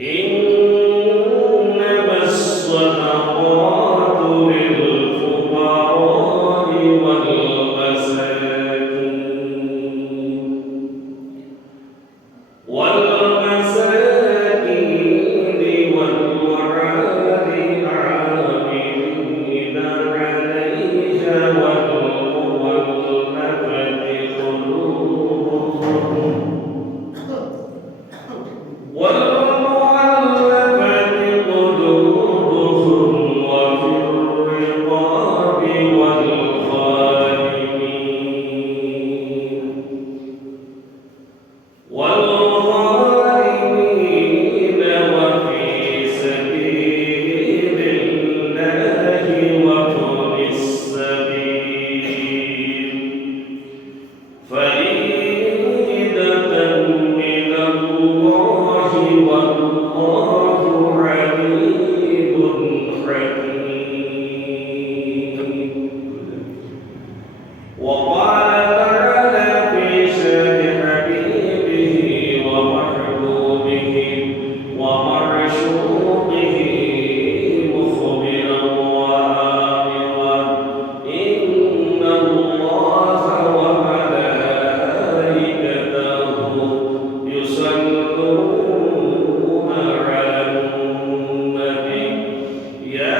إنما الصدقات للفقراء والمساكين والعاملين عليها والمؤلفة قلوبهم وفي الرقاب والغارمين وفي سبيل الله وابن السبيل فريضة من الله والله عليم حكيم. وقال تعالى في شأن حبيبه ومحبوبه ومعشوقه مخبرا وآمرا إن الله وملائكته يصلون على النبي يا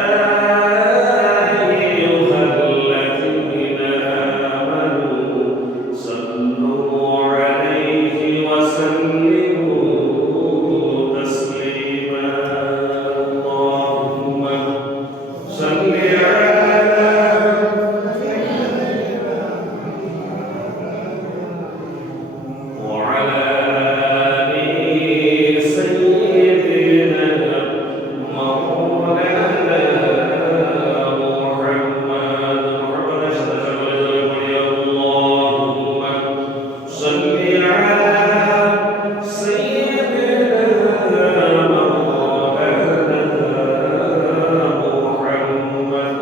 أيها الذين آمنوا صلوا عليه وسلموا تسليما. اللهم صل على وعلى آل سيدنا مولانا محمد. ربنا اشهد أن لا إله إلا اللهم صل على سيدنا مولانا محمد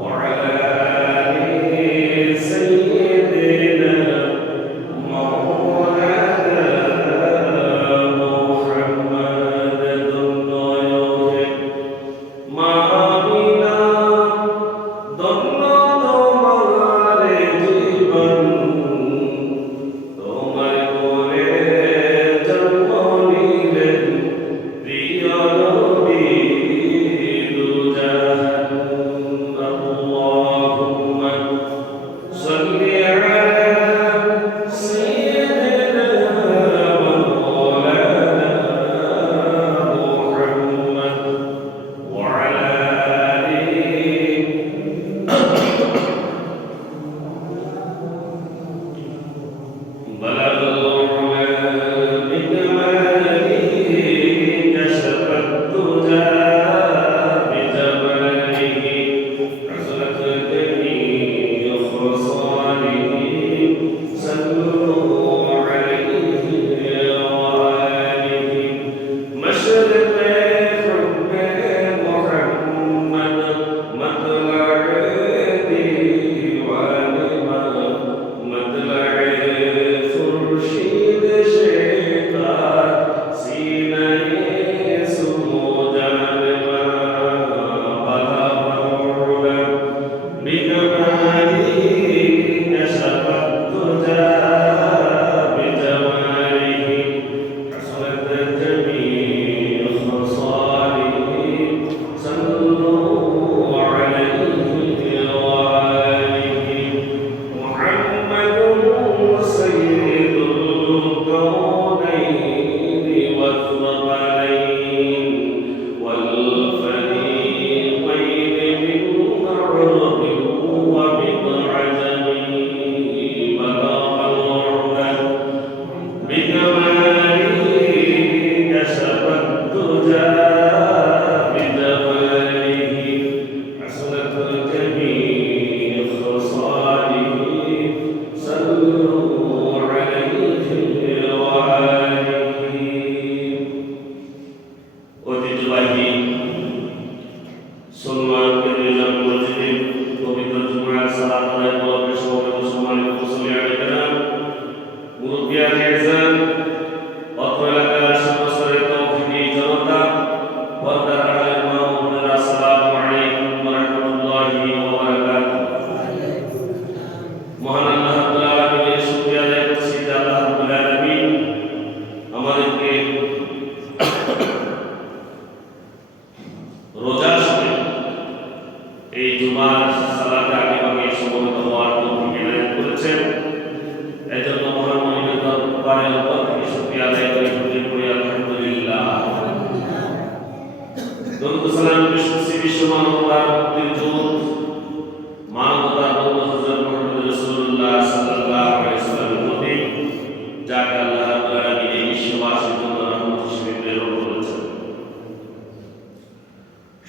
وعلى آل سيدنا مولانا محمد.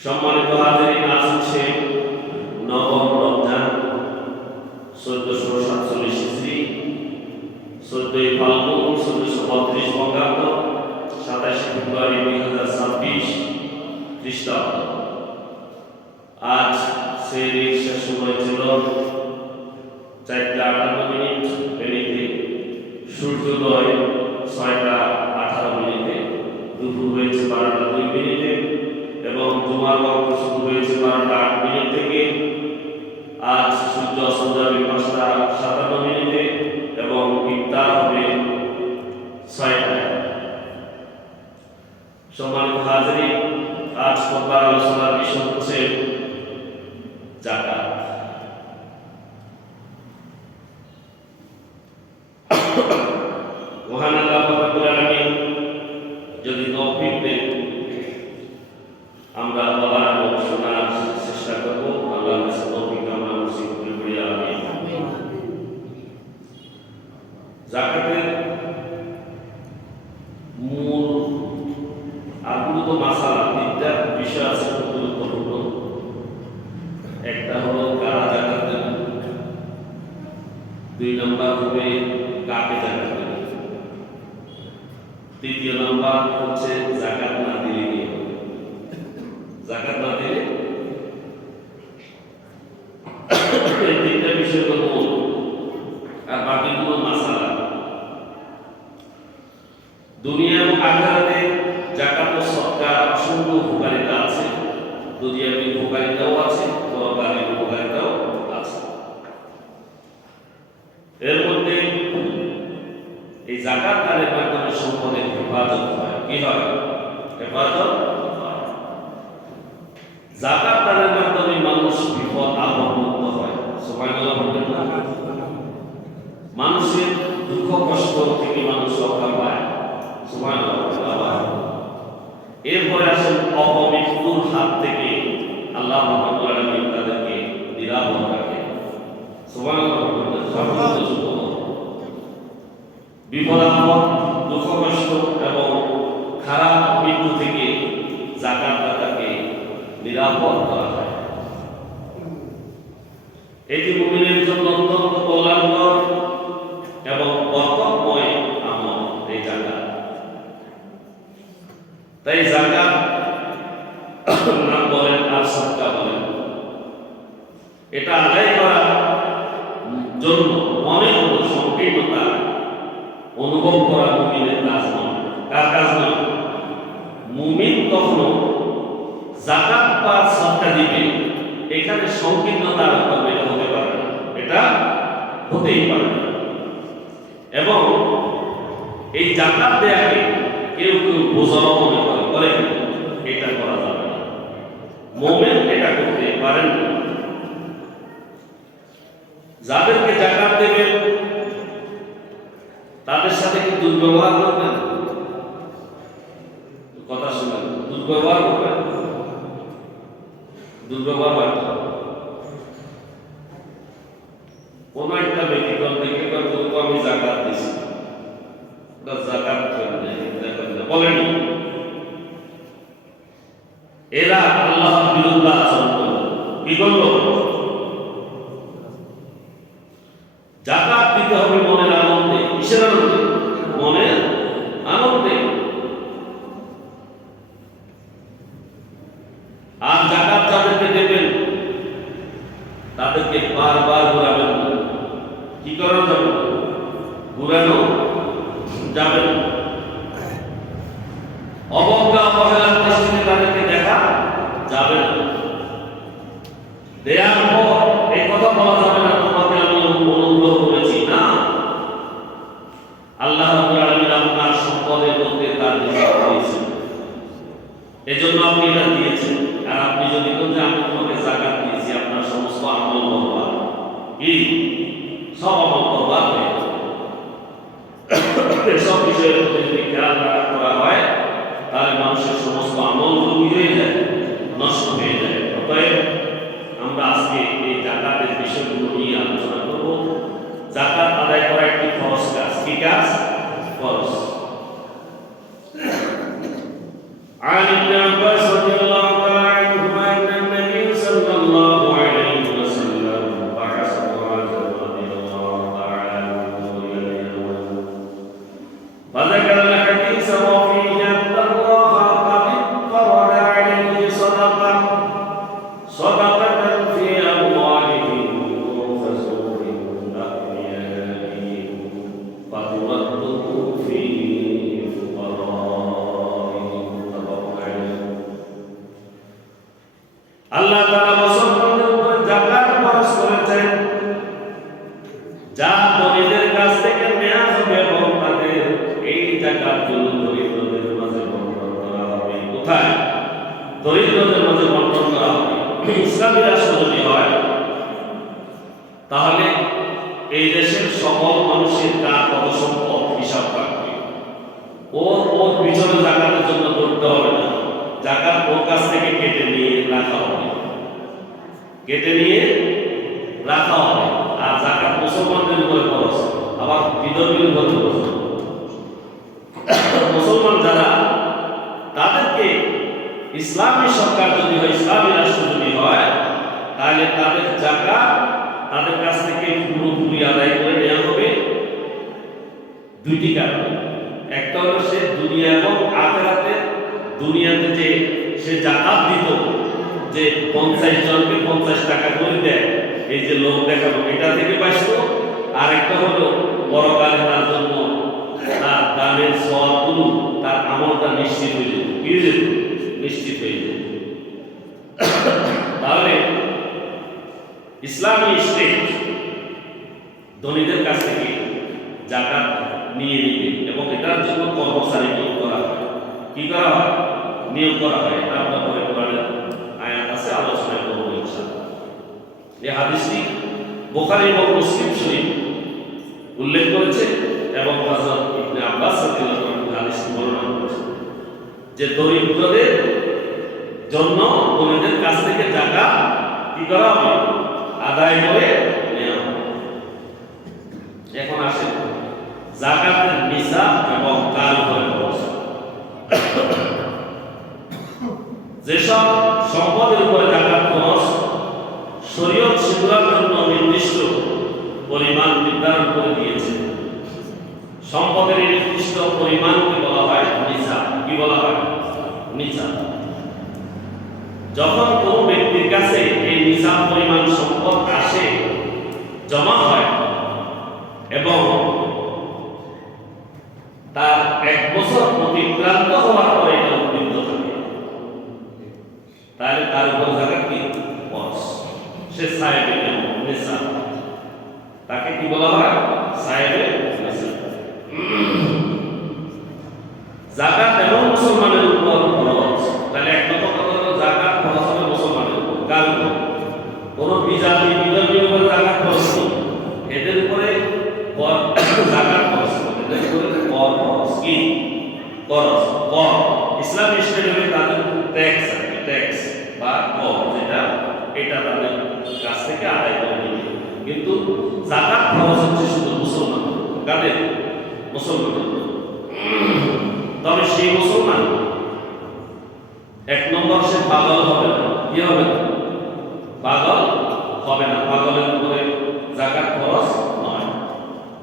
সম্মানিত হাজিরিন, আজ হচ্ছে নবম রমজান 1447 হিজরি, 14ই ফাল্গুন 1432 বঙ্গাব্দ, 27 ফেব্রুয়ারি 2026 খ্রিস্টাব্দ। আজ সেহরির শেষ সময় ছিল 4:58 পেরিতে, সূর্যোদয় 6:18 দুপুর হয়েছে 12:02 এবং জুমার ওয়াক্ত শুরু হয়েছে 12:08 থেকে। আজ সূর্য অস্ত যাবে 5:57 এবং ইফতার হবে 6টায়। সম্মানিত হাজিরিন, আজ খোতবার আলোচনার বিষয় হচ্ছে যাকাত। মহান আল্লাহ রাব্বুল আলামিন যদি তৌফিক দেন, আমরা বলার এবং শোনার চেষ্টা করব। আল্লাহর কাছে তৌফিক আমরা নসিব করে করি, আমিন। যাকাতের মূল আগুত মাসালা, তিনটা বিষয় আছে খুব গুরুত্বপূর্ণ। একটা হলো কারা যাকাত দেবে, 2 নম্বর হবে কাকে যাকাত দেবে, 3 নম্বর হচ্ছে যাকাত না দিলে কি হবে। যাকাত না দিলে এই তিনটা বিষয় হলো মূল, আর বাকিগুলো মাসালা। দুনিয়া এবং আখিরাতে যাকাত ও সদকার অসংখ্য উপকারিতা আছে। দুনিয়াবী উপকারিতাও আছে, পরকালীন উপকারিতাও আছে। এর মধ্যে এই যাকাত দানের মাধ্যমে সম্পদের হেফাজত হয়। কি হয়? হেফাজত হয়। যাকাত দানের মাধ্যমে মানুষ বিপদ আপদ মুক্ত হয়। সুবহানাল্লাহ বলবেন না? মানুষের দুঃখ কষ্ট থেকে মানুষ রক্ষা পায়। সুবহানাল্লাহ। এরপরে আসেন অপমৃত্যুর হাত থেকে আল্লাহ রাব্বুল আলামিন তাদেরকে নিরাপদ রাখে। সুবহানাল্লাহ। বিপদ আপদ, দুঃখ কষ্ট এবং খারাপ মৃত্যু থেকে যাকাত দাতাকে নিরাপদ করা হয়। এটি মুমিনের জন্য অত্যন্ত কল্যাণকর এবং বরকতময় আমল এই যাকাত। তাই যাকাত নাম বলেন আর সদকা বলেন, এটা আদায় করার জন্য মনের মতো সংকীর্ণতা অনুভব করা মুমিনের কাজ নয়। কার কাজ নয়? মুমিন কখনো যাকাত বা সদকা দিবে এখানে সংকীর্ণতা হতে পারে না, এটা হতেই পারে না। এবং এই যাকাত দেয়াকে কেউ কেউ বোঝাও মনে করে এটা করা যাবে না। মুমিন এটা করতে পারেন না। যাদেরকে যাকাত দেবেন তাদের সাথে কি দুর্ব্যবহার করবেন? কথা শুনবেন, দুর্ব্যবহার করবেন, দুর্ব্যবহার হয়। কোন একটা ব্যক্তিগত থেকে আমি যাকাত দিছি, যাকাত বলেনি, এরা আল্লাহর বিরুদ্ধে আচরণ করল। কি করল? যাকাত দিতে হবে মনের আনন্দে। কিসের আনন্দে? মনের আনন্দে। আর যাকাত যাদেরকে দেবেন তাদেরকে বারবার ঘুরাবেন না। কি করা যাবে? ঘুরানো যাবে না। অবজ্ঞা অবহেলার দৃষ্টিতে তাদেরকে দেখা যাবে না। দেয়ার পর এই কথা বলা যাবে না তোমাকে আমি অনুগ্রহ করেছি। না, আল্লাহ রাব্বুল আলামিন আপনার সম্পদের মধ্যে তার নিয়ামত দিয়েছেন, এজন্য আপনি এটা দিয়েছেন। আর আপনি যদি বলেন যে আমি তোমাকে যাকাত দিয়েছি, আপনার সমস্ত আমল বরবাদ, এই সব আমল বরবাদ হয়ে যাবে। এসব বিষয়ের প্রতি যদি খেয়াল করা হয় তাহলে মানুষের সমস্ত আমল কি হয়ে যায়? নষ্ট হয়ে যায়। অতএব আমরা আজকে এই যাকাতের বিষয়গুলো নিয়ে আলোচনা করব। যাকাত আদায় করা একটি ফরজ কাজ। কি কাজ? ফরজ। عن ابن عباس رضي الله تعالى عنهما আল্লাহ তাআলা মুসলমানদের উপরে যাকাত ফরজ করেছেন, যা ধনীদের কাছ থেকে নেওয়া হবে এবং তাদের এই যাকাতগুলো দরিদ্রদের মাঝে বন্টন করা হবে। কোথায়? দরিদ্রদের মাঝে বন্টন করা হবে। ইসলামী রাষ্ট্র যদি হয় তাহলে এই দেশের সকল মানুষের কার কত সম্পদ হিসাব রাখবে। ওর পিছনে যাকাতের জন্য দৌড়তে হবে না, যাকাত ওর কাছ থেকে কেটে নিয়ে রাখা হবে, কেটে নিয়ে রাখা হবে। আর যাকাত মুসলমানদের উপরে খরচ, আবার বিধর্মীর উপরে খরচ। মুসলমান যারা, তাদেরকে ইসলামী সরকার যদি হয়, ইসলামী রাষ্ট্র যদি হয়, তাহলে তাদের যাকাত তাদের কাছ থেকে পুরোপুরি আদায় করে নেওয়া হবে। দুইটি কারণ, একটা হলো সে দুনিয়া এবং আখিরাতে, দুনিয়াতে যে সে যাকাত দিত, যে 50 জনকে 50 টাকা করে দেয়, এই যে লোক দেখাবো, এটা থেকে বাঁচত। আর একটা হলো পরকালে তার জন্য তার দানের সওয়াবগুলো, তার আমলটা নিশ্চিত হয়ে যেত। কি হয়ে যেত? নিশ্চিত হয়ে যেত। তাহলে ইসলামী স্টেট ধনীদের কাছ থেকে যাকাত নিয়ে নিবে এবং এটার জন্য কর্মচারী নিয়োগ করা হয়। কি করা হয়? নিয়োগ করা হয়। এটা আমরা পরে কোরআনের আয়াত আছে, আলোচনা করব ইনশাআল্লাহ। এই হাদিসটি বুখারী এবং মুসলিম শরীফ উল্লেখ করেছে এবং হযরত ইবনে আব্বাস রাদিয়াল্লাহু আনহু হাদিসটি বর্ণনা করেছেন যে দরিদ্রদের জন্য ধনীদের কাছ থেকে যাকাত কি করা হবে? আদায় করে নেওয়া হবে। এখন আসেন যাকাতের নিসাব এবং কার উপরে খরচ। যেসব সম্পদের উপরে যাকাত খরচ শরীয়ত সেগুলোর জন্য নির্দিষ্ট পরিমাণ নির্ধারণ করে দিয়েছে। সম্পদের নির্দিষ্ট পরিমাণকে বলা হয় নিসাব। কি বলা হয়? নিসাব। যখন কোনো ব্যক্তির কাছে এই নিসাব পরিমাণ সম্পদ আসে, জমা হয় এবং তার 1 বছর অতিক্রান্ত হওয়ার পরে এটা উদ্বৃত্ত থাকে, তাহলে তার উপর যাকাত কি? ফরজ। সে সাহেবে নিসাব, তাকে কি বলা হয়? সাহেবে নিসাব। যাকাত এবং মুসলমানের উপর খরচ, তাহলে এক নম্বর কথা হলো যাকাত খরচ হবে মুসলমানের উপর। কার উপর? কোনো বিজাতি বিধর্মীর উপরে যাকাত খরচ নেই, এদের উপরে যাকাত খরচ, এদের উপরে কর খরচ। কি খরচ? কর। ইসলামী স্টেটে তাদের ট্যাক্স আছে, ট্যাক্স বা কর, যেটা এটা তাদের কাছ থেকে আদায় করে নিবে। কিন্তু যাকাত খরচ হচ্ছে শুধু মুসলমান। কাদের? মুসলমান। তবে সেই মুসলমান 1 নম্বর সে পাগল হবে না। কি হবে? পাগল হবে না, পাগলের উপরে যাকাত খরচ নয়।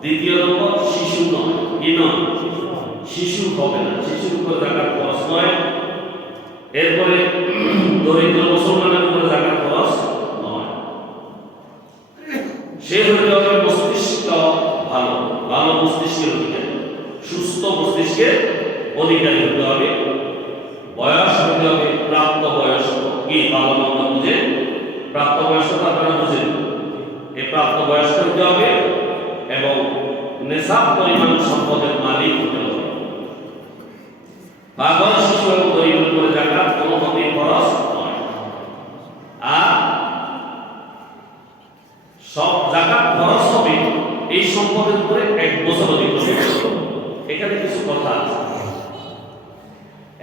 দ্বিতীয় নম্বর শিশু নয়। কি নয়? শিশু হবে না, শিশুর উপরে যাকাত খরচ নয়। এরপরে দরিদ্র মুসলমানের উপরে যাকাত খরচ নয়। সে হতে হবে মস্তিষ্ক ভালো, ভালো মস্তিষ্কের অধিকারী, সুস্থ মস্তিষ্কের অধিকারী হতে হবে। বয়স হতে হবে প্রাপ্ত বয়স্ক। কি ভালো মন্দ বুঝে প্রাপ্ত বয়স্ক আপনারা বুঝেন, এই প্রাপ্ত বয়স্ক হতে হবে এবং নেশাব পরিমাণ সম্পদের মালিক হতে হবে। পাগল শিশু এবং গরিবের উপরে যাকাত কোনো মতেই খরচ নয়। আর সব যাকাত খরচ হবে এই সম্পদের উপরে 1 বছর অতিক্রান্ত। এখানে কিছু কথা আছে।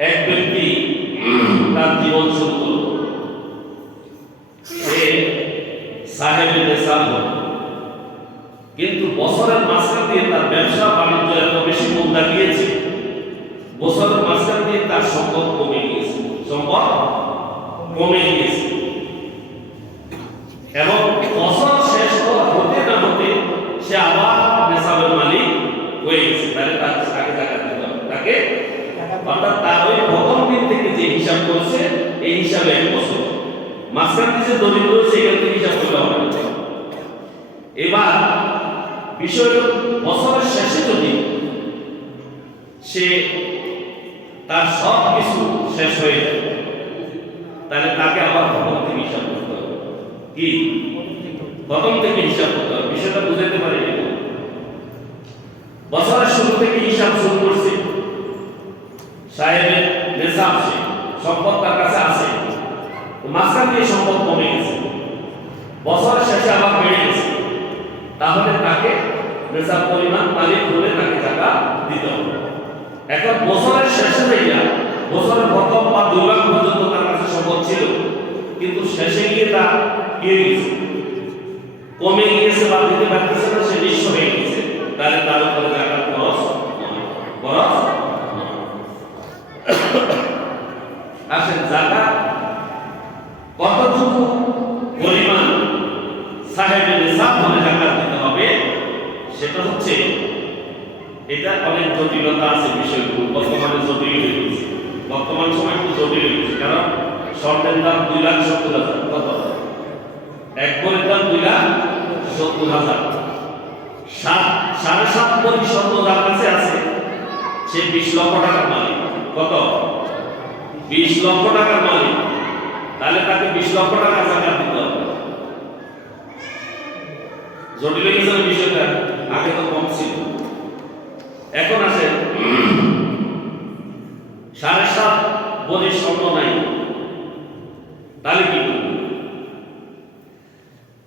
এক ব্যক্তি তার জীবন শুরু করল, সে সাহেবের নেশাব হল, কিন্তু বছরের মাঝখান দিয়ে তার ব্যবসা বাণিজ্য এত বেশি মন্দা গিয়েছে, বছরের মাঝখান দিয়ে তার সম্পদ কমে গিয়েছে, সম্পদ কমে গিয়েছে এবং বছর শেষ হতে না হতে সে আবার নেশাবের মালিক হয়ে গেছে। তাহলে তাকে যাকাত দিতে হবে। তাকে অর্থাৎ তার ওই প্রথম দিন থেকে যে হিসাব করেছে এই হিসাবে 1 বছর, মাঝখান দিয়ে যে দরিদ্র সেখান থেকে হিসাব করতে হবে। এবার বিষয় বছরের শেষে যদি সে তার সব কিছু শেষ হয়ে যায়, তাহলে তাকে আবার প্রথম থেকে হিসাব কি প্রথম থেকে হিসাব করতে হবে। বিষয়টা বুঝাতে পারি বছরের শুরু থেকে হিসাব শুরু করছে, সাহেবের নেশাব সে সম্পদ তার কাছে আছে, মাঝখান দিয়ে সম্পদ কমে গেছে, বছরের শেষে আবার বেড়ে গেছে, তাহলে তাকে নেশাব পরিমাণ মালিক হলে তাকে টাকা দিতে হবে। এখন বছরের শেষে যাইয়া বছরের প্রথম বা 2 লাখ পর্যন্ত তার কাছে সম্পদ ছিল, কিন্তু শেষে গিয়ে তা কি গেছে, কমে গিয়েছে বা দিতে পারতেছে না, সে নিঃস্ব হয়ে গেছে, তাহলে তার উপরে জাকাত খরচ খরচ। আসেন জাকাত কতটুকু পরিমাণ সাহেবের নিসাব হলে জাকাত দিতে হবে, সেটা হচ্ছে এটা অনেক জটিলতা আছে, বিষয়গুলো বর্তমানে জটিল হয়ে গেছে, বর্তমান সময় একটু জটিল হয়ে গেছে। কারণ স্বর্ণের দাম 2,70,000, কত এক ভরির দাম 2,70,000, 7.5 ভরি স্বর্ণ যার কাছে আছে সে 20 লক্ষ টাকার মালিক। কত? 20 লক্ষ টাকার মালিক, তাহলে তাকে 20 লক্ষ টাকা জাকাত দিতে হবে। জটিল হয়ে গেছে বিষয়টা, আগে তো কম ছিল। এখন আছে 7.5 ভরি স্বর্ণ নাই, তাহলে কি করবে?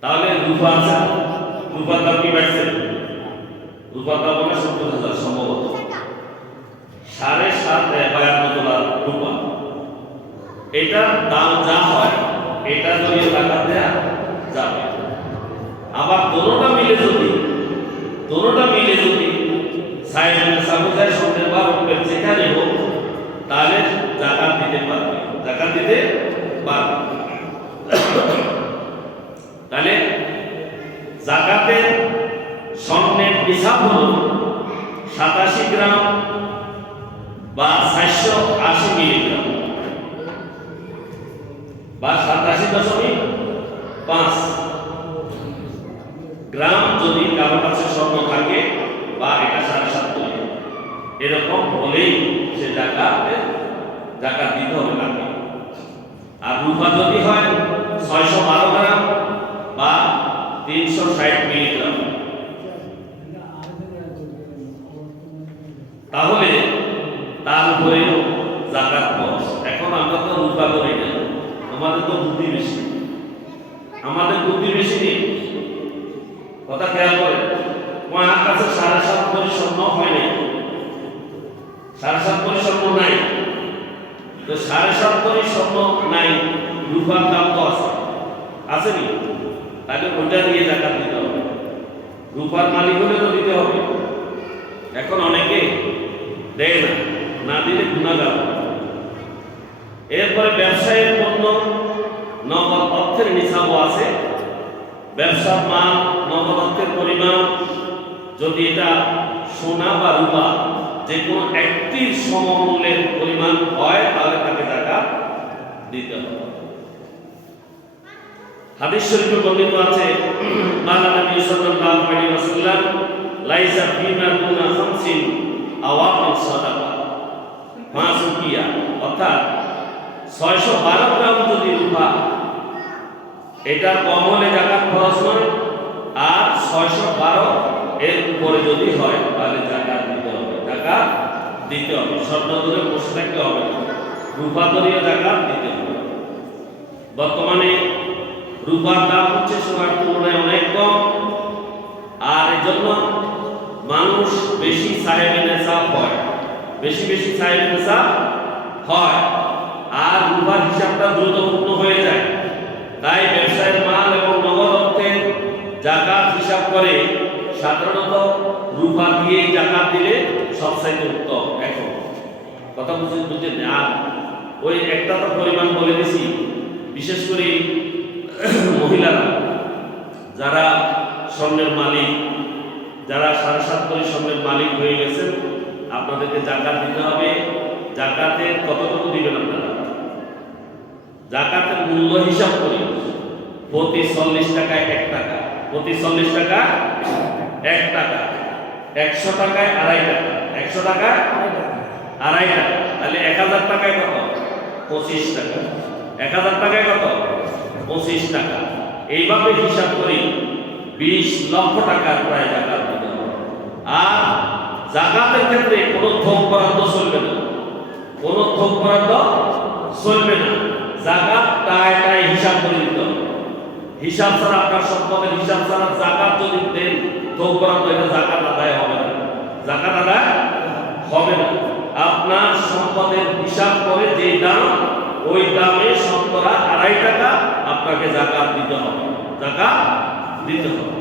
তাহলে রূপা আছে, রূপার দাম কি বাড়ছে? রূপার দাম মানে 70,000 সম্ভবত, 7.5 তোলা রূপা, এটার দাম যা হয় এটা যদি টাকা দেয়া যাবে। আবার দোনোটা মিলে যদি সাইডের সামুদায় স্বর্ণের বা রূপের যেখানে হোক, তাহলে জাকাত দিতে পারবে, জাকাত দিতে পারবে। তাহলে জাকাতের স্বর্ণের নিসাব হল 87 গ্রাম বা 480 মিলিগ্রাম বা 87.5 গ্রাম। যদি কারো কাছে স্বর্ণ থাকে বা এটা 7.5 এরকম হলেই সে জাকাত দিতে হবে তাকে। আর রূপা যদি হয় 612 গ্রাম বা 360 মিলিগ্রাম, তাহলে তার উপরে জাকাত খরচ। এখন আমরা তো রূপা করি না, আমাদের তো বুদ্ধি বেশি, নেই, কথা খেয়াল করে। আমার কাছে 7.5 ভরি স্বর্ণ হয় নাই, 7.5 ভরি স্বর্ণ নাই, তো 7.5 ভরি স্বর্ণ নাই, রূপার দাম তো আছে নি, তাহলে ওটা দিয়ে জাকাত দিতে হবে। রূপার মালিক হলে তো দিতে হবে। এখন অনেকে দেয় না, না দিলে গুনাহগার। এরপরে ব্যবসায়ের পণ্য নগদ অর্থের নিসাবও আছে। ব্যবসার মাল নগদ অর্থের পরিমাণ যদি এটা সোনা বা রূপা যে কোনো একটির সমমূল্যের পরিমাণ হয়, তাহলে তাকে জাকাত দিতে হবে। হাদিস শরীফে বর্ণিত আছে, মালা নবী সাল্লাল্লাহু আলাইহি ওয়াসাল্লাম লাইসা ফিমা দুনা খামসিন আওয়ামিন সাদাকা মাসুকিয়া, অর্থাৎ 612 গ্রাম যদি রূপা, এটা কম হলে জাকাত খরচ নয়, আর 612 এর উপরে যদি হয় তাহলে জাকাত দিতে হবে, জাকাত দিতে হবে। স্বর্ণ ধরে বসে থাকতে হবে না, রূপা ধরেও জাকাত দিতে হবে। বর্তমানে রূপার দাম হচ্ছে সোনার তুলনায় অনেক কম, আর এই জন্য মানুষ বেশি সাহেবের নেশাব হয়, বেশি সাহেবের নেশাব হয়, আর রূপার হিসাবটা দ্রুতপূর্ণ হয়ে যায়। তাই ব্যবসায়ের মাল এবং নগদ অর্থের জাকাত হিসাব করে সাধারণত রূপা দিয়ে জাকাত দিলে সবচাইতে উত্তম। এখন কথা বুঝছেন? আর ওই একটা তো পরিমাণ বলে দিছি, বিশেষ করে মহিলারা যারা স্বর্ণের মালিক, যারা 7.5 ভরি স্বর্ণের মালিক হয়ে গেছেন, আপনাদেরকে জাকাত দিতে হবে। জাকাতের কতটুকু দিবেন আপনারা? জাকাতের মূল্য হিসাব করি, প্রতি 40 টাকায় 1 টাকা, প্রতি 40 টাকা 1 টাকা, 100 টাকায় 2.5 টাকা, 100 টাকা 2.5 টাকা, তাহলে 1000 টাকায় কত? 25 টাকা। 1000 টাকায় কত? 25 টাকা। এইভাবে হিসাব করি 20 লক্ষ টাকার প্রায় জাকাত দিতে হবে। আর জাকাতের ক্ষেত্রে কোনো থোক বরাদ্দ চলবে না, কোনো থোক বরাদ্দ চলবে না। জাকাত টায় হিসাব করে দিতে হবে। হিসাব ছাড়া, আপনার সম্পদের হিসাব ছাড়া জাকাত যদি দেন, থোক বরাদ্দ, এটা জাকাত আদায় হবে না, জাকাত আদায় হবে না। আপনার সম্পদের হিসাব করে যে দাম, ওই দামে শতকরা 2.5 টাকা আপনাকে জাকাত দিতে হবে, জাকাত দিতে হবে।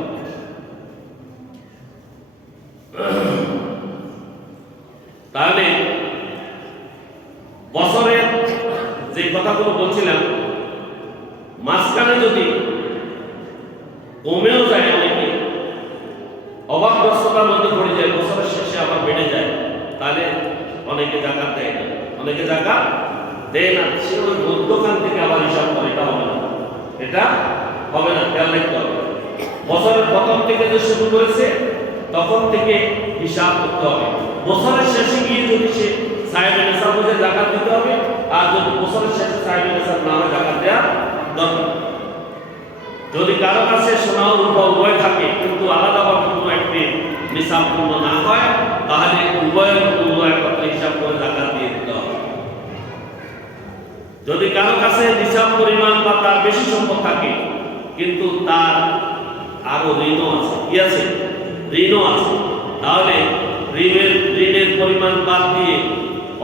তাহলে বছরের যে কথাগুলো বলছিলাম, মাঝখানে যদি কমেও যায়, অনেকে অভাবগ্রস্ততার মধ্যে পড়ে যায়, বছরের শেষে আবার বেড়ে যায়, তাহলে অনেকে জাকাত দেয় না, অনেকে জাকাত দেয় না। সে ওই মধ্যখান থেকে আবার হিসাব করে, এটা হবে না, এটা হবে না, খেয়াল রাখতে হবে। বছরের প্রথম থেকে যে শুরু করেছে তখন থেকে হিসাব করতে হবে। বছরের শেষে গিয়ে যদি সে সাহেবের নেশা বুঝে জাকাত দিতে হবে, আর যদি বছরের শেষে সাহেবের নেশা না হয়, জাকাত দেওয়া দরকার। যদি কারো কাছে সোনা রূপা উভয় থাকে, কিন্তু আলাদাভাবে কোনো একটি নিসাব পূর্ণ না হয়, তাহলে উভয়ের একত্রে হিসাব করে জাকাত দিয়ে দিতে হবে। যদি কারো কাছে নিসাব পরিমাণ বা তার বেশি সম্পদ থাকে, কিন্তু তার আরো ঋণও আছে, কি আছে? ঋণও আছে, তাহলে ঋণের পরিমাণ বাদ দিয়ে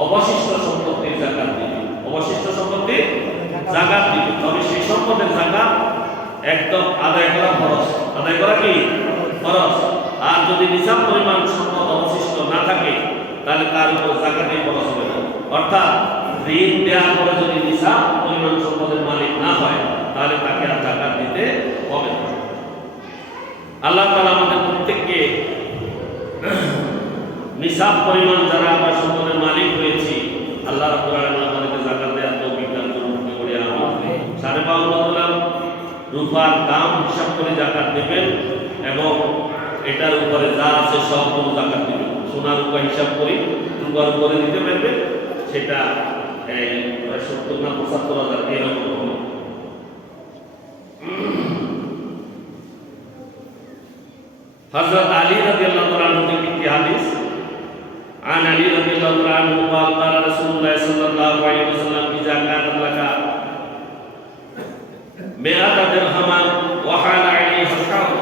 অবশিষ্ট সম্পত্তির জাকাত দিবে, অবশিষ্ট সম্পত্তির জাকাত দিবে। তবে সেই সম্পদের জাকাত একদম আদায় করা খরচ, আদায় করা কি খরচ। আর যদি নিসাব পরিমাণ সম্পদ অবশিষ্ট না থাকে, তাহলে তার উপর জাকাতের খরচ হবে না। অর্থাৎ ঋণ দেওয়ার পরে যদি নিসাব পরিমাণ সম্পদের মালিক না হয়, তাহলে তাকে আর জাকাত দিতে হবে না। আল্লাহ তাআলা আমাদের প্রত্যেককে নিসাব পরিমাণ যারা আমরা সম্পদের মালিক হয়েছি, আল্লাহ রাব্বুল আলামিন আমাদেরকে জাকাত দেওয়ার তৌফিক দান করুন। আমিন। 52 তোলা রূপার দাম হিসাব করে জাকাত দেবেন, এবং এটার উপরে যা আছে সবগুলো জাকাত দিবেন। সোনার রূপা হিসাব করি, রূপার উপরে দিতে পারবেন, সেটা 70 না 75 হাজার এরকম হবে। হযরত আলী রাদিয়াল্লাহু তাআলা আনহু থেকে একটি হাদিস, عن علي رضي الله عنه قال قال رسول الله صلى الله عليه وسلم إذا كانت لك 100 درهم وحال عليها الحول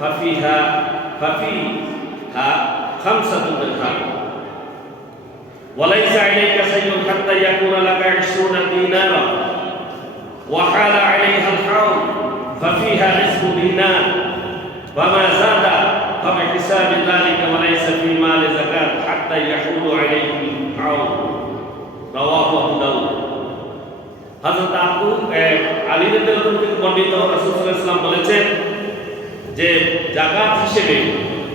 ففيها 5 درهم وليس عليك شيء حتى يكون لك 20 دينارا وحال عليها الحول ففيها نصف دينار وما زاد فبحساب ذلك وليس في مال زكاة حتى يحول عليه الحول رواه أبو داود। হযরত আলী রাদিয়াল্লাহু আনহু থেকে বর্ণিত, রাসূল সাল্লাল্লাহু আলাইহি ওয়াসাল্লাম বলেছেন যে যাকাত হিসেবে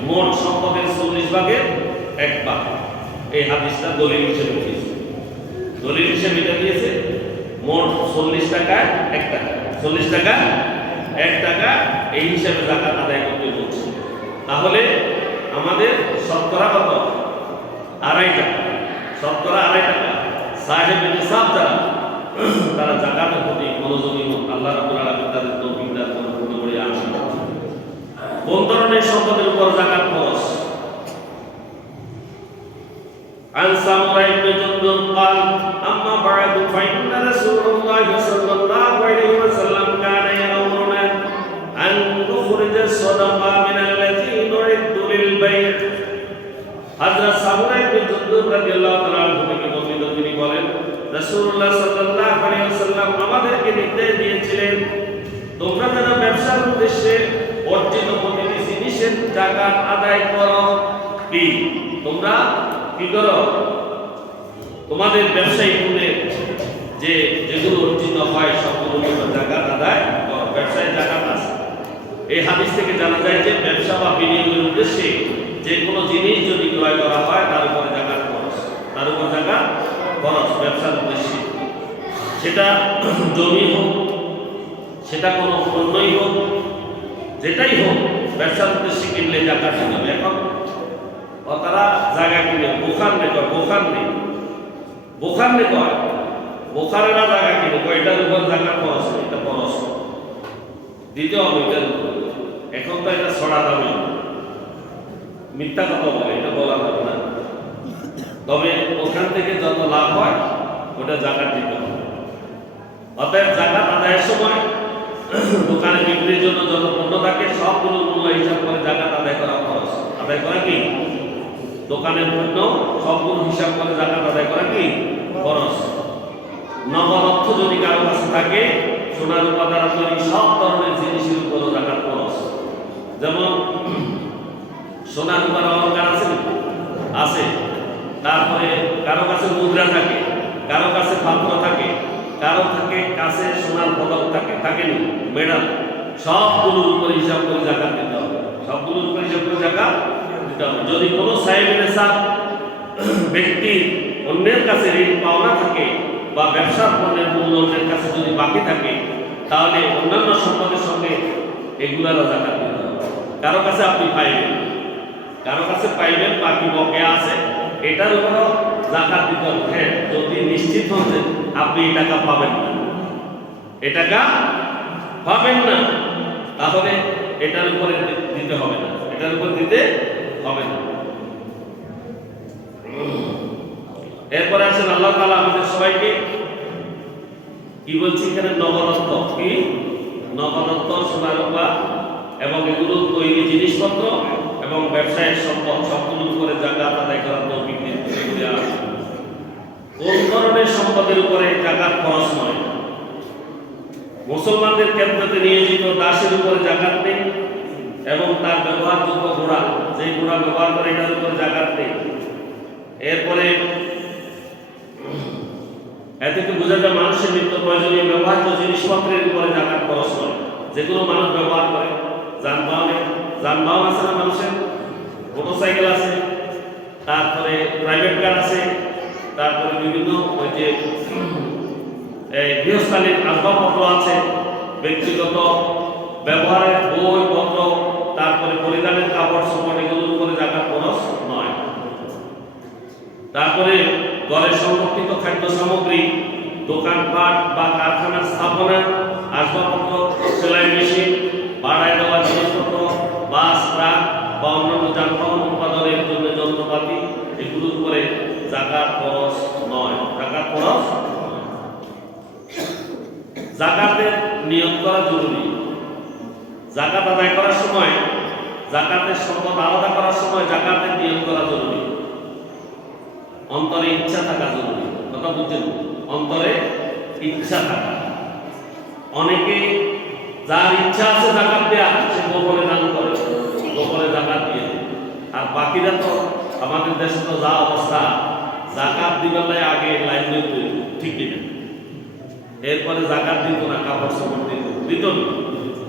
মোট সম্পদের 40 ভাগের 1 ভাগ। এই হাদিসটা দলিল হিসেবে দিয়েছে, দলিল হিসেবে এটা দিয়েছে। মোট 40 টাকা 1 টাকা, 40 টাকা 1 টাকা, এই হিসাবে যাকাত আদায় করতে বলছে। তাহলে আমাদের শতকরা কত? 2.5 টাকা, শতকরা 2.5 টাকা। সাহেবের নিসাব যারা, তারা যাকাতের প্রতি মনোযোগী হোক, আল্লাহ রাব্বুল আলামিন তাদের তৌফিক দান করুন। আমিন। কোন ধরনের সম্পদের উপর যাকাত খরচ? عن سمرة بن جندب قال أما بعد فإن رسول الله صلى الله عليه وسلم كان يأمرنا أن نخرج الصدقة من التي نعد للبيع। হযরত সামরা ইবনে জুনদুব রাদিয়াল্লাহু তাআলা আনহু থেকে বর্ণিত, তিনি বলেন রাসূলুল্লাহ সাল্লাল্লাহু আলাইহি ওয়াসাল্লাম আমাদেরকে নির্দেশ দিয়েছিলেন, তোমরা যারা ব্যবসার উদ্দেশ্যে অর্জিত প্রতিটি জিনিসের যাকাত আদায় করো। কি তোমরা কি করো? তোমাদের ব্যবসায়ী গুণের যেগুলো অর্জিত হয় সবগুলোর উপর যাকাত আদায় করো। ব্যবসায় যাকাত আছে। এই হাদিস থেকে জানা যায় যে ব্যবসা বা বিনিয়োগের উদ্দেশ্যে যে কোনো জিনিস যদি ক্রয় করা হয়, তার উপরে যাকাত খরচ, তার উপর যাকাত খরচ ব্যবসার উদ্দেশ্যে। সেটা জমি হোক, সেটা কোনো পণ্যই হোক, যেটাই হোক, ব্যবসার উদ্দেশ্যে কিনলে যাকাত দিতে হবে। এখন তারা জায়গা কিনে বোখার নে কয়, বোখারেরা জায়গা কিনে কয়, এটার উপর যাকাত খরচ, এটা খরচ। দিতে হবে এটার উপরে। এখন তো এটা ছড়া দামে মিথ্যা কথা বলে, এটা বলা যাবে না। তবে ওখান থেকে যত লাভ হয় ওটা জাকাত দিতে হবে। অতএব জাকাত আদায়ের সময় দোকানে বিক্রির জন্য যত পণ্য থাকে সবগুলো মূল্য হিসাব করে জাকাত আদায় করা খরচ। আদায় করা কি? দোকানের পণ্য সবগুলো হিসাব করে জাকাত আদায় করা কি খরচ। নগদ অর্থ যদি কারো কাছে থাকে, সোনার উপাদান তৈরি সব ধরনের জিনিসের উপর জাকাত খরচ। যেমন সোনার উপাদান অলঙ্কার আছে, তারপরে কারো কাছে মুদ্রা থাকে, কারো কাছে পাত্র থাকে, কারো কাছে সোনার পদক থাকেনি, মেডাল, সবগুলোর উপর হিসাব করে জাকাত দিতে হবে। সবগুলোর উপর হিসাব করে জাকাত দিতে হবে। যদি কোনো সাহেবের নেশাব ব্যক্তি অন্যের কাছে ঋণ পাওনা থাকে বা ব্যবসার পণ্যের মূল্য অন্যের কাছে যদি বাকি থাকে, তাহলে অন্যান্য সম্পদের সঙ্গে এগুলারও জাকাত দিতে হবে। কারো কাছে আপনি পাইবেন, কারো কাছে পাইবেন বাকি বকেয়া আছে, এটার উপরও জাকাত দিতে হবে। হ্যাঁ, যদি নিশ্চিত হন যে আপনি এই টাকা পাবেন না, এ টাকা পাবেন না, তাহলে এটার উপরে দিতে হবে না, এটার উপর দিতে হবে না। এরপরে আসেন আল্লাহ তাআলা আমাদের সবাইকে কি বলছি এখানে, নগদত্ব কি, নগদত্ব সোনা রূপা এবং এগুলো তৈরি জিনিসপত্র এবং ব্যবসায়ের সম্পদ সবগুলোর উপরে জাকাত আদায় করার তৌফিক দেওয়া আছে। কোন ধরনের সম্পদের উপরে জাকাত খরচ নয়? মুসলমানদের ক্ষেত্রে নিয়োজিত দাসের উপরে জাকাত নেই এবং তার ব্যবহারযোগ্য ঘোড়া, যে ঘোড়া ব্যবহার করে এটার উপরে জাকাত নেই। এরপরে এ থেকে বোঝা যায় মানুষের নিত্য প্রয়োজনীয় ব্যবহার্য জিনিসপত্রের উপরে জাকাত খরচ নয়। যেগুলো মানুষ ব্যবহার করে, যানবাহন আছে না মানুষের, মোটরসাইকেল আছে, তারপরে প্রাইভেট কার আছে, তারপরে বিভিন্ন ওই যে গৃহস্থালীর আসবাবপত্র আছে, ব্যক্তিগত ব্যবহারের বই পত্র, তারপরে পরিধানের কাপড় চোপড়, এগুলোর উপরে জাকাত খরচ নয়। তারপরে ঘরে সংরক্ষিত খাদ্য সামগ্রী, দোকানপাট বা কারখানার স্থাপনা, আসবাবপত্র, সেলাই মেশিন, ভাড়ায় দেওয়া জিনিসপত্র, বাস, ট্রাক বা অন্যান্য যানবাহন উৎপাদনের জন্য যন্ত্রপাতি, এগুলোর উপরে জাকাত খরচ নয়, জাকাত খরচ। জাকাতের নিয়ত করা জরুরি। জাকাত আদায় করার সময়, জাকাতের সম্পদ আলাদা করার সময় জাকাতের নিয়ত করা জরুরি। অন্তরে ইচ্ছা থাকা জরুরি। কথা বুঝছেন? অন্তরে ইচ্ছা থাকা। অনেকে যার ইচ্ছা আছে জাকাত দেয়া, সে গোপনে দান করে, গোপনে জাকাত দিয়ে দেয়। আর বাকিরা তো আমাদের দেশে তো যা অবস্থা, জাকাত দিবার আগে লাইন দিতে ঠিক কিনা, এরপরে জাকাত দিত না, কাপড় সাপড় দিত না,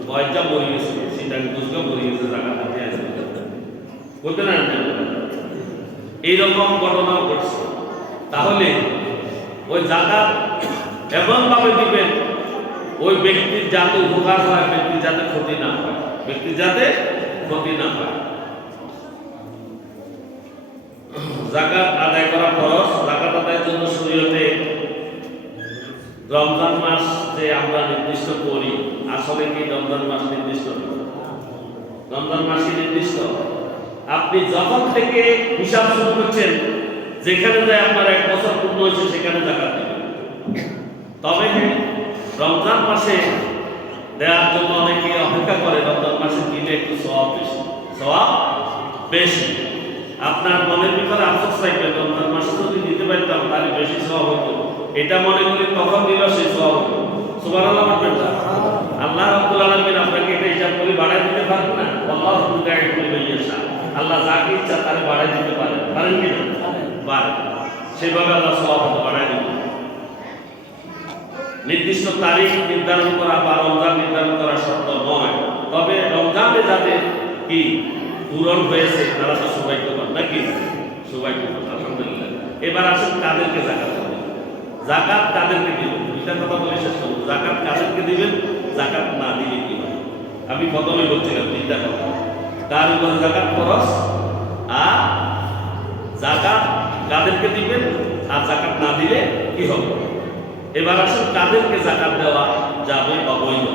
পয়সা মরে গেছে, সেটা বুঝকে মরে গেছে, জাকাত দিতে আসবে করতে না। এইরকম ঘটনাও ঘটছে। তাহলে ওই জাকাত এমন ভাবে দিবেন ওই ব্যক্তির যাতে উপকার হয়, ব্যক্তির যাতে ক্ষতি না হয়, ব্যক্তির যাতে ক্ষতি না হয়। জাকাত আদায় করা খরচ। জাকাত আদায়ের জন্য শরীয়তে রমজান মাস যে আমরা নির্দিষ্ট করি, আসলে কি রমজান মাস নির্দিষ্ট? রমজান মাসই নির্দিষ্ট। আপনি যখন থেকে হিসাব শুরু করছেন, যেখানে যায় আপনার 1 বছর পূর্ণ হয়েছে সেখানে জাকাত দিবেন। তবে রমজান মাসে দেওয়ার জন্য অনেকে অপেক্ষা করে, রমজান মাসে দিলে একটু সওয়াব বেশি, সওয়াব বেশি। আপনার মনের ভিতরে আফসোস থাকবে, রমজান মাসে যদি দিতে পারতাম তাহলে বেশি সওয়াব হতো, এটা মনে করি তখন দিল সেই সওয়াব হতো। সুবহানাল্লাহ বলবেন না? আল্লাহ রাব্বুল আলামিন আপনাকে এটা হিসাব করে বাড়ায় দিতে পারেন না? আল্লাহু মুতাআলা বলে ইচ্ছা, আল্লাহ যাকে ইচ্ছা তারে বাড়ায় দিতে পারেন, পারেন কি না? পারেন। সেভাবে আল্লাহ সওয়াব বাড়ায় দিবেন। নির্দিষ্ট তারিখ নির্ধারণ করা বা রমজান নির্ধারণ করা শর্ত নয়। তবে রমজানে যাদের কি পূরণ হয়েছে তারা তো সৌভাগ্যবান, নাকি? সৌভাগ্যবান, আলহামদুলিল্লাহ। এবার আসুন কাদেরকে জাকাত দিবেন। জাকাত কাদেরকে দিবেন? দুইটা কথা বলে শেষ করব। জাকাত কাদেরকে দিবেন, জাকাত না দিলে কি হবে? আমি প্রথমে বলছিলাম তিনটা কথা। তার উপরে জাকাত খরচ, আর জাকাত কাদেরকে দিবেন, আর জাকাত না দিলে কি হবে। এবার আসুন কাদেরকে জাকাত দেওয়া যাবে বা বৈধ।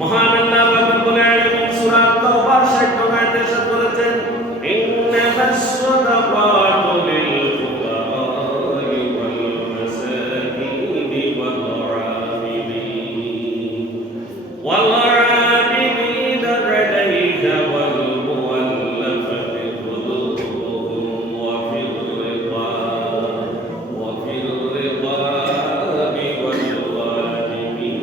মহান আল্লাহ রাব্বুল আলামিন সূরা তাওবার 60 আয়াতে ইরশাদ করেছেন ইন্নামাস সাদাকাতু লিল ফুকারা'i ওয়াল মাসাকিনি ওয়াল আমিলিন ওয়াল আমিলিন আলাইহা ওয়াল মুওয়াল্লাফাতি কুলুবুহুম ওয়া ফির রিqab ওয়া ফির রিqabi ওয়াল غارمين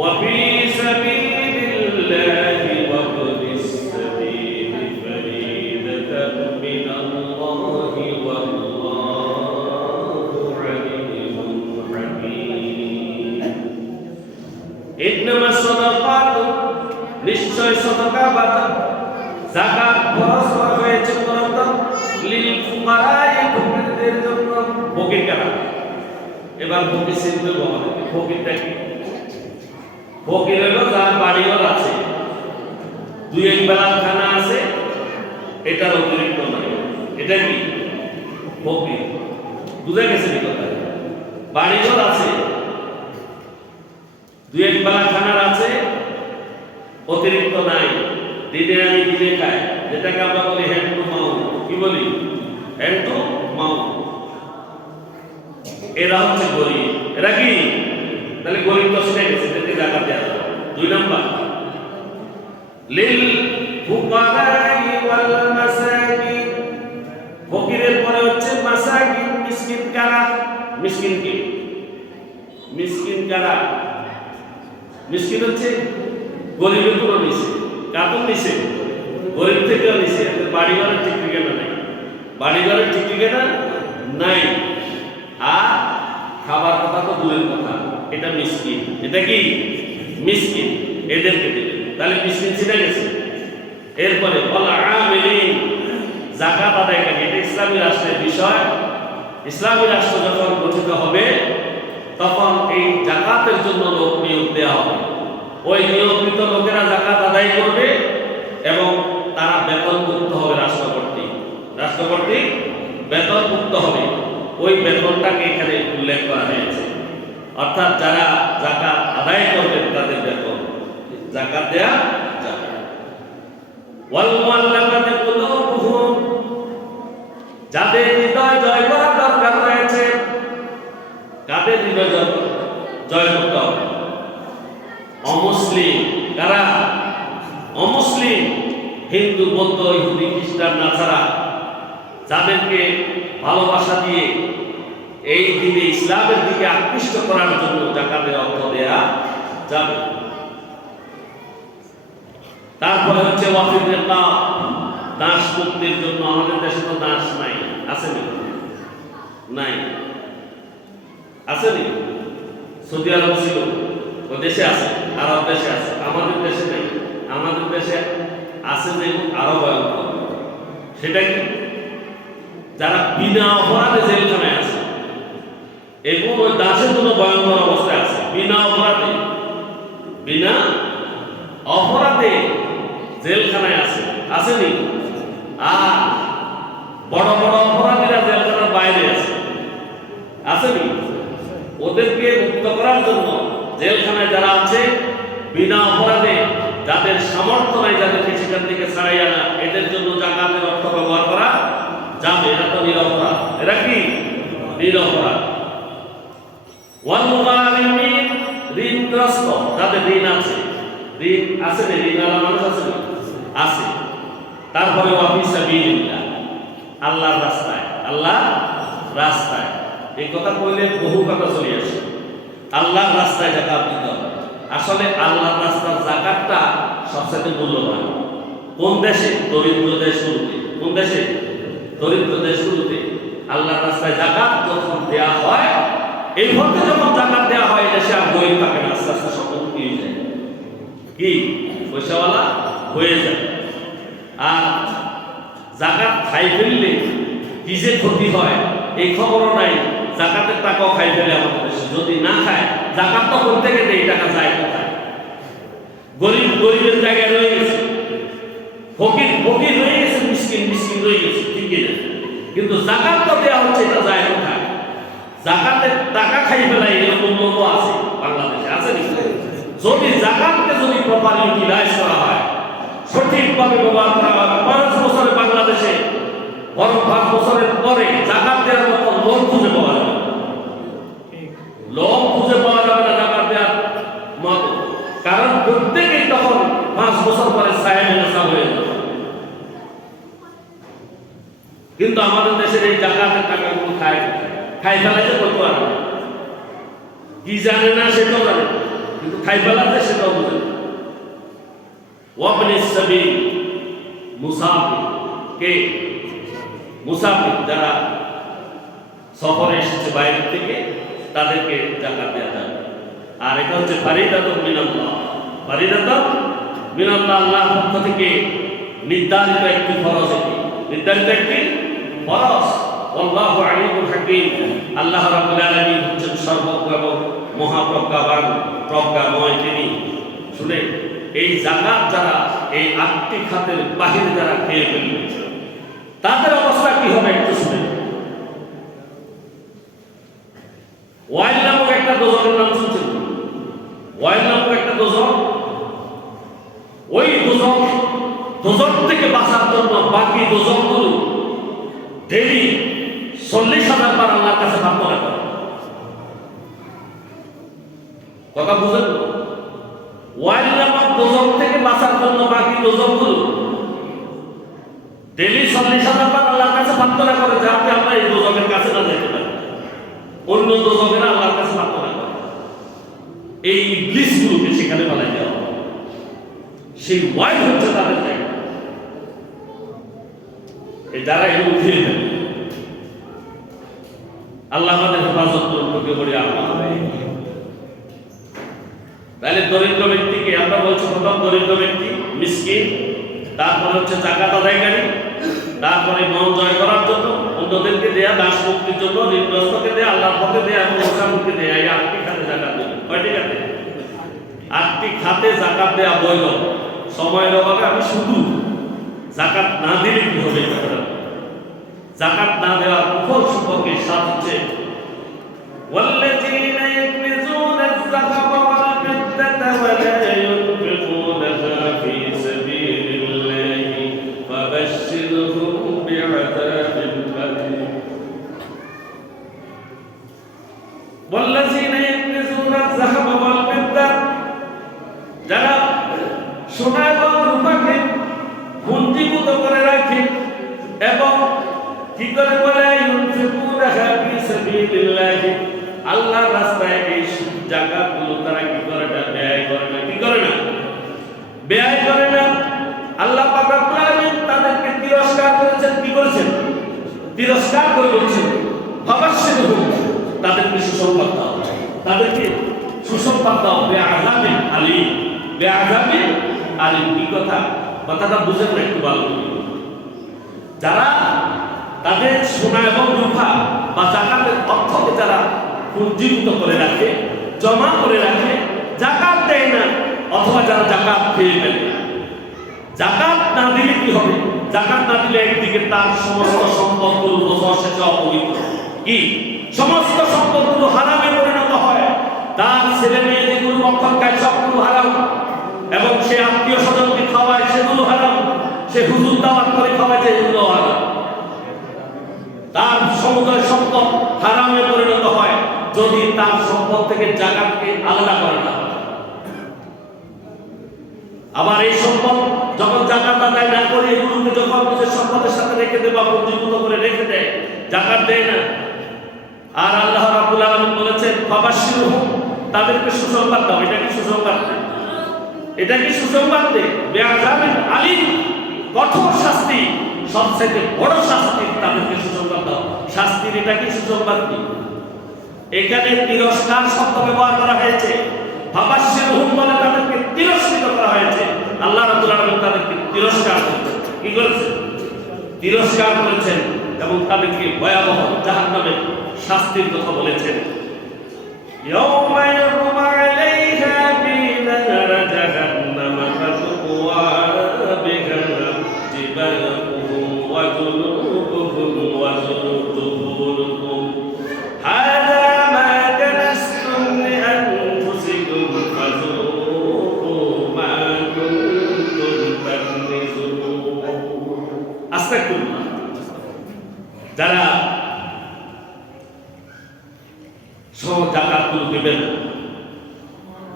وفي سبيل الله وابن السبيل فريدة من الله والله عليم حكيم إنما الصدقات নিশ্চয় সদকা বা যাকাত ফরজ করা হয়েছে মূলত লিল ফুকারাই ফকিরদের জন্য। ফকির কারা? এবার ফকির চিনতে হবে। ফকিরটা কি? ফকির হলো যার বাড়িঘর আছে, দুই এক বেলার খানা আছে, এটার অতিরিক্ত নয়। এটা কি? ফকির। বুঝা গেছে কি কথা? বাড়িঘর আছে, দুই এক বেলা খানার আছে, অতিরিক্ত নাই, দিনে আনি দিনে খায়, যেটাকে আমরা বলি হ্যান্ড টু মাউথ। কি বলি? Hand to mouth. এরা হচ্ছে গরিব। এরা কি? তাহলে গরিব তো শুনে গেছে, এদেরকে জাকাত দেওয়া হবে। 2 নাম্বার লিল ফুকারাই ওয়াল মাসাকিন। ফকিরের পরে হচ্ছে মাসাকিন, মিসকিন কারা? মিসকিন কি? মিসকিন কারা? মিসকিন হচ্ছে গরিবের পুরো নিচে, কাতর নিচে, গরিব থেকেও নিচে। বাড়িঘরের ঠিক ঠিকানা নাই, বাড়িঘরের ঠিক ঠিকানা নাই, আর খাবার কথা তো দূরের কথা। এটা মিসকিন। এটা কি? মিসকিন। এদেরকে দেবে। তাহলে মিসকিন চিনে গেছে। এরপরে ওয়াল আমিলিন, যাকাত আদায়কারী। এটা ইসলামী রাষ্ট্রের বিষয়। ইসলামী রাষ্ট্র যখন গঠিত হবে তখন এই যাকাতের জন্য লোক নিয়োগ দেওয়া হবে। ওই নিয়োগকৃত লোকেরা যাকাত আদায় করবে এবং তারা বেতনমুক্ত হবে। রাষ্ট্রপতি বেতনমুক্ত হবে। ওই বেতনটাকে এখানে উল্লেখ করা হয়েছে। অর্থাৎ যারা যাকাত আদায় করবেন তাদের বেতন যাকাত দেয়া যাবে। ওয়াল মুআল্লাফাতি কুলুবুহুম, যাদের হৃদয় জয় করা দরকার রয়েছে। কাদের হৃদয় জয় করতে হবে? অমুসলিম। কারা? অমুসলিম, হিন্দু, বৌদ্ধ, ইহুদি, খ্রিস্টান, নাসারা, যাদেরকে ভালোবাসা দিয়ে এই দিনে ইসলামের দিকে আকৃষ্ট করার জন্য যাকাতের অর্থ দেয়া যাবে। তারপরে হচ্ছে ওয়াফির রিকাব, দাস মুক্তির জন্য। আমাদের দেশে তো দাস নাই, আছে নি? নাই, আছে নি? সৌদি আরব ছিল, ও দেশে আছে, আরব দেশে আছে, আমাদের দেশে নেই। আমাদের দেশে আছে যে আরো ভয়ঙ্কর। সেটা কি? যারা বিনা অপরাধে জেলখানায় আছে, এবং ওই দাসের জন্য ভয়ঙ্কর অবস্থায় আছে। বিনা অপরাধে জেলখানায় আছে, আসেনি? আর বড় বড় অপরাধীরা জেলখানার বাইরে আছে, আসেনি? ওদেরকে মুক্ত করার জন্য জেলখানায় যারা আছে বিনা অপরাধে, যাদের সামর্থ্য নাই, যাদেরকে সেখান থেকে ছাড়াই আনা, এদের জন্য যাকাতের অর্থ ব্যবহার করা যাবে। এরা তো নিরপরাধ। এরা কি? নিরপরাধ। ওয়াল গারিমিন, ঋণগ্রস্ত, যাদের ঋণ আছে। ঋণ আছে না? ঋণ আলা মানুষ আছে না? আছে। তারপরে ওয়াফি সাবিলিল্লাহ, আল্লাহর রাস্তায়। আল্লাহর রাস্তায়, এই কথা কইলে বহু কথা চলে আসে। আল্লাহর রাস্তায় যাকাত দিতে হবে। আসলে আল্লাহর রাস্তার যাকাতটা সবচেয়ে মূল্যবান। কোন দেশে? দরিদ্র দেশগুলোতে। কোন দেশে? দরিদ্র দেশগুলোতে আল্লাহর রাস্তায় যাকাত যখন দেয়া হয়, এই ভক্তে যখন যাকাত দেয়া হয়, দেশে আর গরিব থাকে না, আস্তে আস্তে সব কমে যায়। কি? পয়সাওয়ালা হয়ে যায়। আর যাকাত খাই ফেললে কি যে ক্ষতি হয় এই খবরও নাই। যাকাতের টাকাও খাই ফেলে আমাদের দেশে। যদি না খায়, যাকাত তো করতে গেলে এই টাকা যায় কোথায়? গরিবের জায়গায় রয়ে গেছে, ফকির রয়ে গেছে, মিসকিন রয়ে গেছে, ঠিক না? কিন্তু যাকাত তো দেওয়া হচ্ছে, এটা যায় কোথায়? জাকাতের টাকা খাই ফেলাই এরকম লোক আছে বাংলাদেশে, আছে নাকি? যদি জাকাতকে যদি প্রপারলি ইউটিলাইজ করা হয়, সঠিকভাবে ব্যবহার করা হয়, 5 বছরে বাংলাদেশে বরং 5 বছরের পরে জাকাত দেওয়ার মতো লোক খুঁজে পাওয়া যাবে, লোক খুঁজে পাওয়া যাবে না জাকাত দেওয়ার মতো। কারণ প্রত্যেকেই তখন 5 বছর পরে সাহেব হয়ে যাবে। কিন্তু আমাদের দেশের এই জাকাতের টাকাগুলো খায় ফেলাইতে বলতে পারে না, কি জানে না সেটাও জানে, কিন্তু খাই ফেলাতে সেটাও বোঝে না। ওয়াবনে সাবিল মুসাফির, কে মুসাফির যারা সফরে এসেছে বাইরে থেকে, তাদেরকে জাকাত দেওয়া যাবে। আর এটা হচ্ছে ফারিদাতুন মিনাল্লাহ, ফারিদাতুন মিনাল্লাহ, আল্লাহর পক্ষ থেকে নির্ধারিত একটি ফরজ, নির্ধারিত একটি ফরজ। আল্লাহু আলিমুল হাকীম, আল্লাহ রাব্বুল আলামিন হচ্ছেন সর্বজ্ঞ এবং মহাপ্রজ্ঞাবান, প্রজ্ঞাময় তিনি। শুনে এই জাকাত যারা এই 8টি খাতের বাহিরে যারা খেয়ে ফেলবে, তাদের অবস্থা কি হবে একটু শুনে। ওয়াইল নামক একটা দোজখের নাম শুনছেন? ওয়াইল নামক একটা দোজখ, ওই দোজখ থেকে বাঁচার জন্য বাকি দোজখগুলো ডেইলি 40,000 বার আল্লাহর কাছে প্রার্থনা করে। কথা বুঝেন? ওয়াইল নামক দোজখ থেকে বাঁচার জন্য বাকি দোজখগুলো ডেইলি 40,000 বার আল্লাহর কাছে প্রার্থনা করে, যাতে আমরা এই দোজখের কাছে না যেতে পারি। অন্য দোজখেরা আল্লাহর কাছে প্রার্থনা করে এই ইবলিসগুলোকে সেখানে বানাই দেওয়া হয়। সেই ওয়াইল হচ্ছে তাদের জায়গা। এই যারা এগুলো খেয়ে ফেলে, আল্লাহ আমাদের হেফাজত করুন, বলি আল্লাহ। তাহলে দরিদ্র ব্যক্তিকে আমরা বলছি, প্রথম দরিদ্র ব্যক্তি মিসকিন, তারপরে হচ্ছে জাকাত আদায়কারী, তারপরে মন জয় করার জন্য, অন্যদেরকে দেয়া, দাস মুক্তির জন্য, ঋণগ্রস্তকে দেয়া, আল্লাহর পথে দেয়া এবং মোসাফিরকে দেয়া, এই 8টি খাতে জাকাত দেবে। কয়টি খাতে? 8টি খাতে জাকাত দেয়া বৈধ। সময়ের অভাবে আমি শুধু জাকাত না দিলে কি হবে, জাকাত না দেওয়ার কুফর সম্পর্কে সাথ হচ্ছে ওয়াল্লাযীনা ইয়াকনিজুনা আয-যাকাতা ওয়াল ফিদ্দাতা ওয়া লা ইউনফিকুনাহা ফী সাবীলিল্লাহি ফাবাশশিরহুম বিআযাবিন আলীম। ওয়াল্লাযীনা ইয়াকনিজুনা আয-যাহাবা ওয়াল ফিদ্দাতা, যারা সোনা এবং রূপাকে পুঞ্জীভূত করে রাখে এবং কি করে বলে ইউনফিকুনাহা ফী সাবিলিল্লাহি, আল্লাহর রাস্তায় এই জাকাতগুলো তারা কি করে না, ব্যয় করে না। কি করে না? ব্যয় করে না। আল্লাহ পাক রব্বুল আলামিন তাদেরকে তিরস্কার করেছেন। কি করেছেন? তিরস্কার করে বলছেন ফাবাশশিরহুম, তাদেরকে সুসংবাদ দাও, তাদেরকে সুসংবাদ দাও বিআযাবিন আলীম, বিআযাবিন আলীম। কি কথা? কথাটা বুঝেন না একটু ভালো করে। যারা তাদের সোনা এবং রূপা বা জাকাতের অর্থকে যারা পুঞ্জীভূত করে রাখে, জমা করে রাখে, জাকাত দেয় না, অথবা যারা জাকাত খেয়ে ফেলে। জাকাত না দিলে কি হবে? জাকাত না দিলে একদিকে তার সমস্ত সম্পদগুলো অবশেষে অপবিত্র, কি সমস্ত সম্পদগুলো হারামে পরিণত হয়, তার ছেলে মেয়ে যেগুলো রক্ষণ খায় সবগুলো হারাম, এবং সে আত্মীয় স্বজনকে খাওয়ায় সেগুলো হারাম, সে হুজুর দাওয়াত করে খাওয়ায় সেগুলো হারাম। তার সমুদয় সম্পদ হারামে পরিণত হয় যদি তার সম্পদ থেকে জাকাতকে আলাদা করে না। আবার এই সম্পদ যখন জাকাত আদায় না করে এগুলোকে যখন নিজের সম্পদের সাথে রেখে দেয় বা পঞ্জীভূত করে রেখে দেয়, জাকাত দেয় না। আর আল্লাহ রাব্বুল আলামিন বলেছেন ফাবাশশিরহুম, তাদেরকে সুসংবাদ দাও। এটা কি সুসংবাদ? এটা কি সুসংবাদ? বিআযাবিন আলীম, কঠোর শাস্তি, সবচেয়ে বড় শাস্তি, তাদেরকে সুসংবাদ দাও। শাস্তির এটা কি সুসংবাদ? এখানে তিরস্কার শব্দ ব্যবহার করা হয়েছে। ফাবাশশিরহুম বলে তাদেরকে তিরস্কৃত করা হয়েছে। আল্লাহ রাব্বুল আলামিন তাদেরকে তিরস্কার করেছেন। কি করেছেন? তিরস্কার করেছেন এবং তাদেরকে ভয়াবহ জাহান্নামের শাস্তির কথা বলেছেন। ইয়াওমা ইয়াকুমু আলাইহা ফি নার জাহান্নাম ফাতুওয়া বিহা জিবাহুম ওয়া জুনুবুহুম ওয়া যুনুবুহুম হাযা যারা জাকাতগুলো দেবেন না,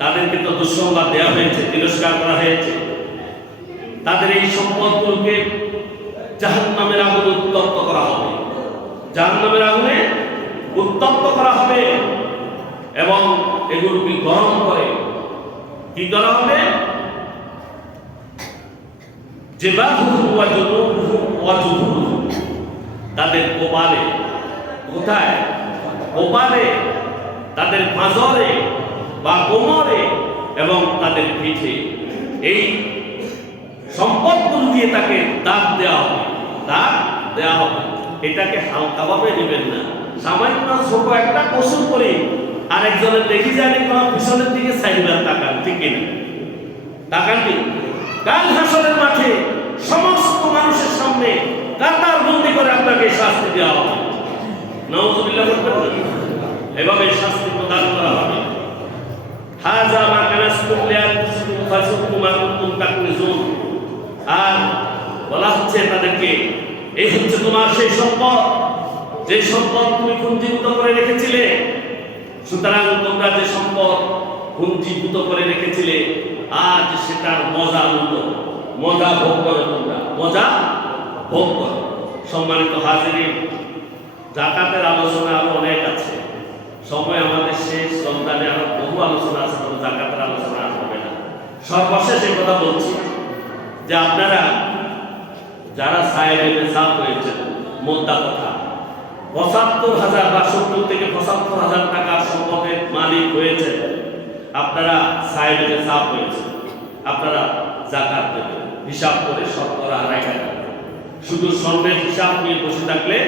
তাদেরকে তো দুঃসংবাদ দেওয়া হয়েছে, তিরস্কার করা হয়েছে। তাদের এই সম্পদগুলোকে জাহান্নামের আগুনে উত্তপ্ত করা হবে, জাহান্নামের আগুনে উত্তপ্ত করা হবে এবং এগুলোকে গরম করে কি করা হবে? তাদের কপালে, কোথায়? কপালে, তাদের পাঁজরে বা কোমরে এবং তাদের পিঠে এই সম্পদগুলো দিয়ে তাকে দাগ দেওয়া হবে, দাগ দেওয়া হবে। এটাকে হালকাভাবে নেবেন না। সামান্য ছোট একটা কসুর করে আরেকজনের দেখি জানি কোনো পিছনের দিকে সাইডবার তাকান, ঠিক কিনা? তাকাননি? কাল হাসরের মাঠে সমস্ত মানুষের সামনে কাতার বন্দি করে আপনাকে শাস্তি দেওয়া হবে। নাউযুবিল্লাহ বলবেন না, এভাবে শাস্তি প্রদান করা হবে। হাযা মা কানাসতুম লিআনফুসিকুম ফাযুকু মা কুনতুম তাকনিজুন। আর বলা হচ্ছে তাদেরকে, এই হচ্ছে তোমার সেই সম্পদ, যে সম্পদ তুমি পুঞ্জীভূত করে রেখেছিলে। সুতরাং তোমরা যে সম্পদ পুঞ্জীভূত করে রেখেছিলে, আজ সেটার মজা লুটো, মজা ভোগ করো, তোমরা মজা ভোগ করো। সম্মানিত হাজিরিন, জাকাতের আলোচনা আরো অনেক আছে, সময় আমাদের শেষ। রমজানে আরো বহু আলোচনা আছে, তবে জাকাতের আলোচনা আর হবে না। সর্বশেষ এই কথা বলছি যে আপনারা যারা সাহেবে নিসাব হয়েছেন, মোদ্দা কথা ৭৫,০০০ বা ৭০ থেকে ৭৫,০০০ টাকার সম্পদের মালিক হয়েছে, আপনারা সাহেবে নিসাব হয়েছে, আপনারা জাকাত দেবেন হিসাব করে, শতকরা ২.৫ টাকা। শুধু স্বর্ণের হিসাব নিয়ে বসে থাকলে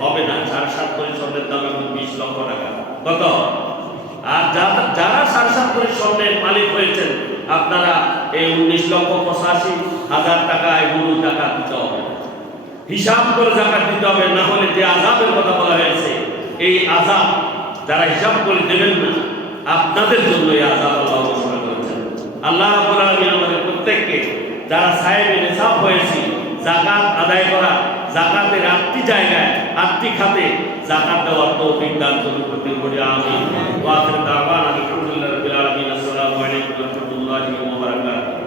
হবে না। ৭.৫ ভরি স্বর্ণের দাম এখন ২০ লক্ষ টাকা। কত? আর যারা ৭.৫ ভরি স্বর্ণের মালিক হয়েছেন, আপনারা এই ১৯,৮৫,০০০ টাকা, এগুলো টাকা দিতে হবে, হিসাব করে জাকাত দিতে হবে। না হলে যে আযাবের কথা বলা হয়েছে, এই আযাব যারা হিসাব করে দেবেন না, আপনাদের জন্য এই আযাব আল্লাহ ঘোষণা করেছেন। আল্লাহ রাব্বুল আলামিন আমাদের প্রত্যেককে যারা সাহেবে নিসাব হয়েছে, জাকাত আদায় করা, জাকাতের ৮টি জায়গায় ৮টি খাতে জাকাত দেওয়ার তৌফিক দান করুন।